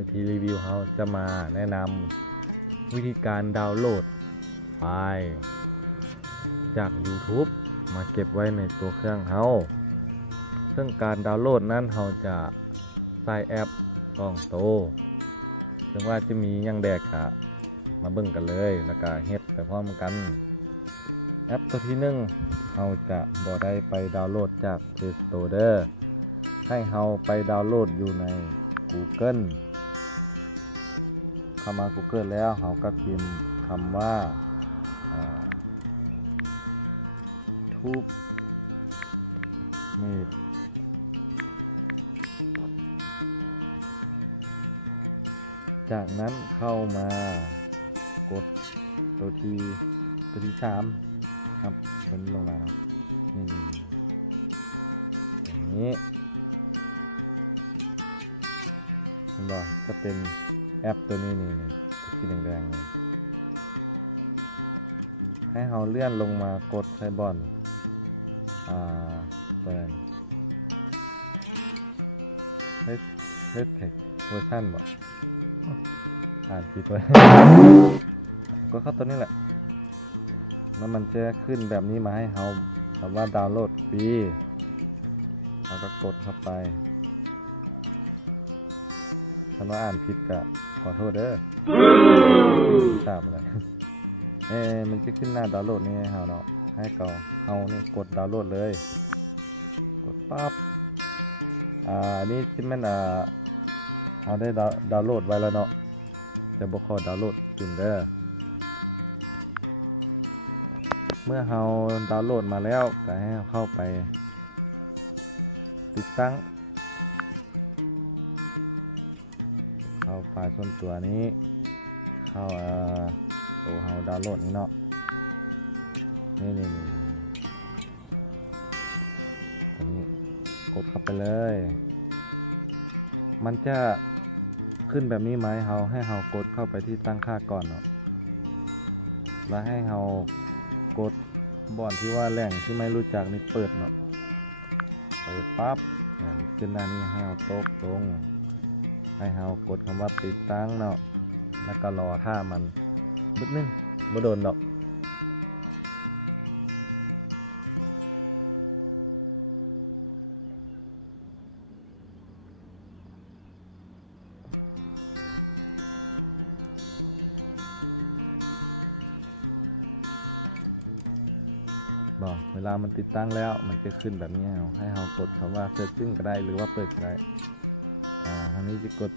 IT Review เราจะมาแนะนำวิธีการดาวน์โหลดไฟล์จาก YouTube มาเก็บไว้ในตัวเครื่องเราซึ่งการดาวน์โหลดนั้นเราจะใส่แอปกล้องโตซึ่งว่าจะมีอย่างแดกมาเบิ่งกันเลยแล้วก็เฮ็ดไปพร้อมกันแอปตัวที่1เราจะบ่ได้ไปดาวน์โหลดจาก Play Store เด้อให้เราไปดาวน์โหลดอยู่ใน Google เข้ามา Google แล้วเราก็พิมพ์คำว่าทูบเมดจากนั้นเข้ามากดตัวที่3ครับตัวนี้ลงมาเนาะนี่อย่างนี้เห็นบ่จะเป็นแอปตัวนี้นี่สีแดงๆเลยให้เราเลื่อนลงมากดใส่บอลเปิดเทคเวอร์ชันบ่ผ่านผิดไว้ก็เข้าตัวนี้แหละแล้วมันจะขึ้นแบบนี้มาให้เราแบบว่าดาวน์โหลดฟรีเราก็กดเข้าไปถ้าว่าอ่านผิดก็ขอโทษเด้อทราบอะไรมันจะขึ้นหน้าดาวน์โหลดนี่ให้เราเนาะให้เรานี่กดดาวน์โหลดเลยกดปั๊บนี่ที่มันเราได้ดาวน์โหลดไว้แล้วเนาะจะบ่ขอดาวน์โหลดจุ่มเด้อเมื่อเราดาวน์โหลดมาแล้วก็ให้เข้าไปติดตั้งเข้าไฟล์ส่วนตัวนี้เข้าตัวเราดาวน์โหลดนี่เนาะนี่ตัวนี้กดเข้าไปเลยมันจะขึ้นแบบนี้ไหมให้เรากดเข้าไปที่ตั้งค่าก่อนเนาะแล้วให้เรากดบอนที่ว่าแหล่งที่ไม่รู้จักนี่เปิดเนาะเปิดปั๊บขึ้นหน้านี้ให้เราตกลงให้เรากดคำว่าติดตั้งเนาะแล้วก็รอถ้ามันบึ้ดนึงบ่โดนดอกเวลามันติดตั้งแล้วมันจะขึ้นแบบนี้ให้เรากดคำว่า Setting ก็ได้หรือว่าเปิดก็ได้ทางนี้จะกด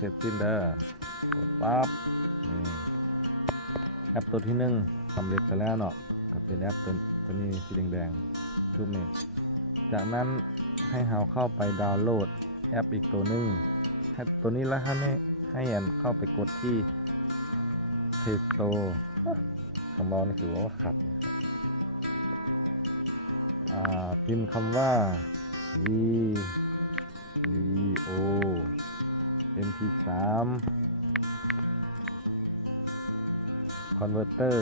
Setting เด้อกดปั๊บแอปตัวที่1สำเร็จไปแล้วเนาะก็เป็นแอปตัวนี้สีแดงๆทูบเมดจากนั้นให้เราเข้าไปดาวน์โหลดแอปอีกตัวนึงให้ตัวนี้แล้วให้เข้าไปกดที่ Play Store คำบอกนี่คือว่าขัดพิมพ์คำว่า video mp3 converter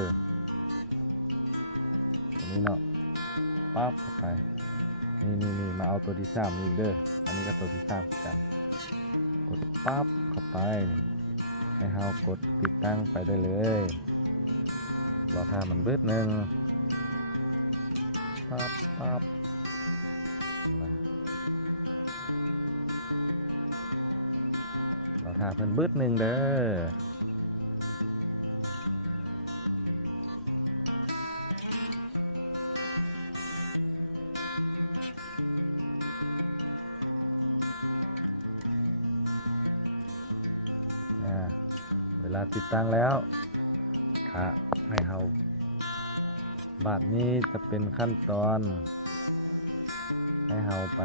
ตัวนี้เนาะปั๊บเข้าไปนี่มาเอาตัวที่3นี่เด้ออันนี้ก็ตัวที่3กันกดปั๊บเข้าไปให้เรากดติดตั้งไปได้เลยรอถ้ามันเบิดนึงปั๊บเราทาเพิ่นบึ้ดหนึ่งเด้อเวลาติดตั้งแล้วให้เราบัดนี้จะเป็นขั้นตอนให้เราไป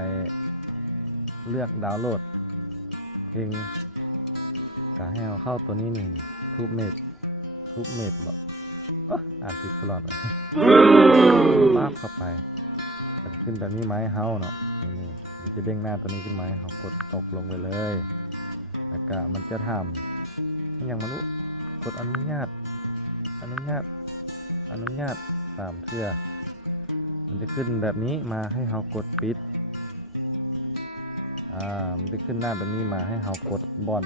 เลือกดาวน์โหลดเพลงก็ให้เราเข้าตัวนี้ทูบเมดบอกอ่านผิดตลอดเลยปั๊บเข้าไปจะขึ้นแบบนี้ไหมเฮาเนาะนี่มันจะเด้งหน้าตัวนี้ขึ้นไหมเรากดตกลงไปเลยแล้วก็มันจะทำอย่างมนุษย์กดอนุญาต3 เทื่อมันจะขึ้นแบบนี้มาให้เรากดปิดมันจะขึ้นหน้าแบบนี้มาให้เรากดบอน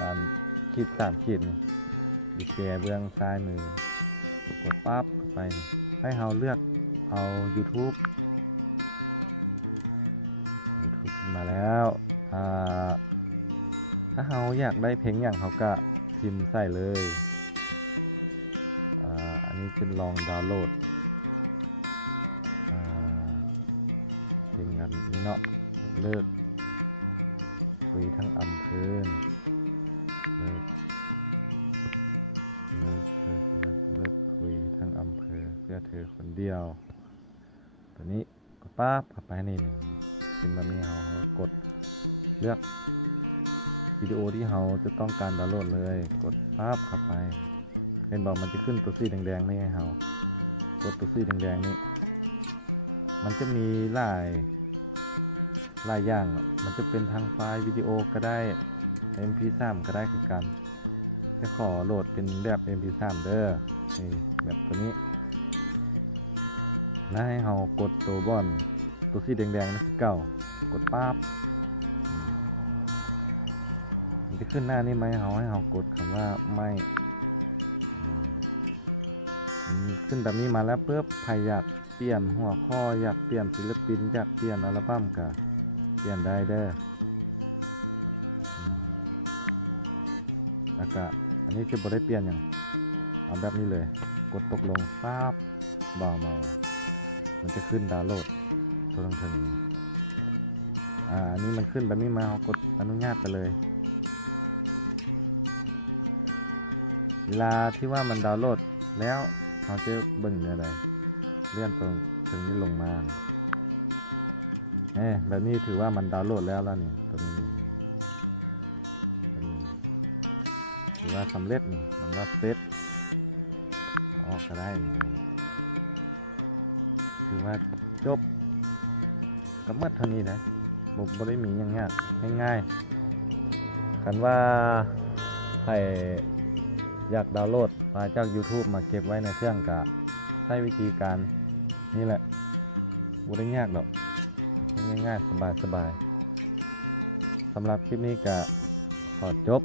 ขีด3ขีดนี่อยู่แกเบื้องซ้ายมือ กดปั๊บเข้าไปนี่ให้เราเลือกเอา YouTube ขึ้นมาแล้วถ้าเราอยากได้เพลงอย่างเขาก็พิมพ์ใส่เลยอันนี้จะลองดาวน์โหลดเพลงกันนี้เนาะเลิกคุยทั้งอำเภอเลิกคุยทั้งอำเภอเพื่อเธอคนเดียวตัวนี้กดปั๊บเข้าไปนี่เป็นแบบนี้เรากดเลือกวิดีโอที่เราจะต้องการดาวน์โหลดเลยกดปั๊บเข้าไปเห็นบอกมันจะขึ้นตัวสีแดงๆนี่ให้เรากดตัวสีแดงๆนี่มันจะมีหลายอย่างมันจะเป็นทางไฟล์วิดีโอก็ได้ MP3 ก็ได้คือกันจะขอโหลดเป็นแบบ MP3 เด้อนี่แบบตัวนี้แล้วให้เรากดตัวบอนตัวสีแดงๆนั่นคือเก่ากดปั๊บมันจะขึ้นหน้านี้ไหมให้เรากดคำว่าไม่ขึ้นแบบนี้มาแล้วปุ๊บใครอยากเปลี่ยนหัวข้ออยากเปลี่ยนศิลปินอยากเปลี่ยนอัลบั้มก็เปลี่ยนได้เด้อแล้วก็อันนี้จะบ่ได้เปลี่ยนอย่างเอาแบบนี้เลยกดตกลงปั๊บเบามันจะขึ้นดาวน์โหลดตัวถึงอันนี้มันขึ้นแบบนี้มาเรากดอนุญาตไปเลยเวลาที่ว่ามันดาวน์โหลดแล้วเราจะเบิ่งอะไรเลื่อนตรงถึงนี้ลงมาแบบนี้ถือว่ามันดาวน์โหลดแล้วนี่ตัวนี้ถือว่าสำเร็จนี่มันว่าเซตออกก็ได้นี่ถือว่าจบกับเมื่อเท่านี้นะบ่ได้มีอย่างง่ายๆคันว่าใครอยากดาวน์โหลดมาจาก YouTube มาเก็บไว้ในเครื่องก็ใช้วิธีการนี่แหละบ่ได้ยากดอกง่ายๆสบายๆสำหรับคลิปนี้ก็ขอจบ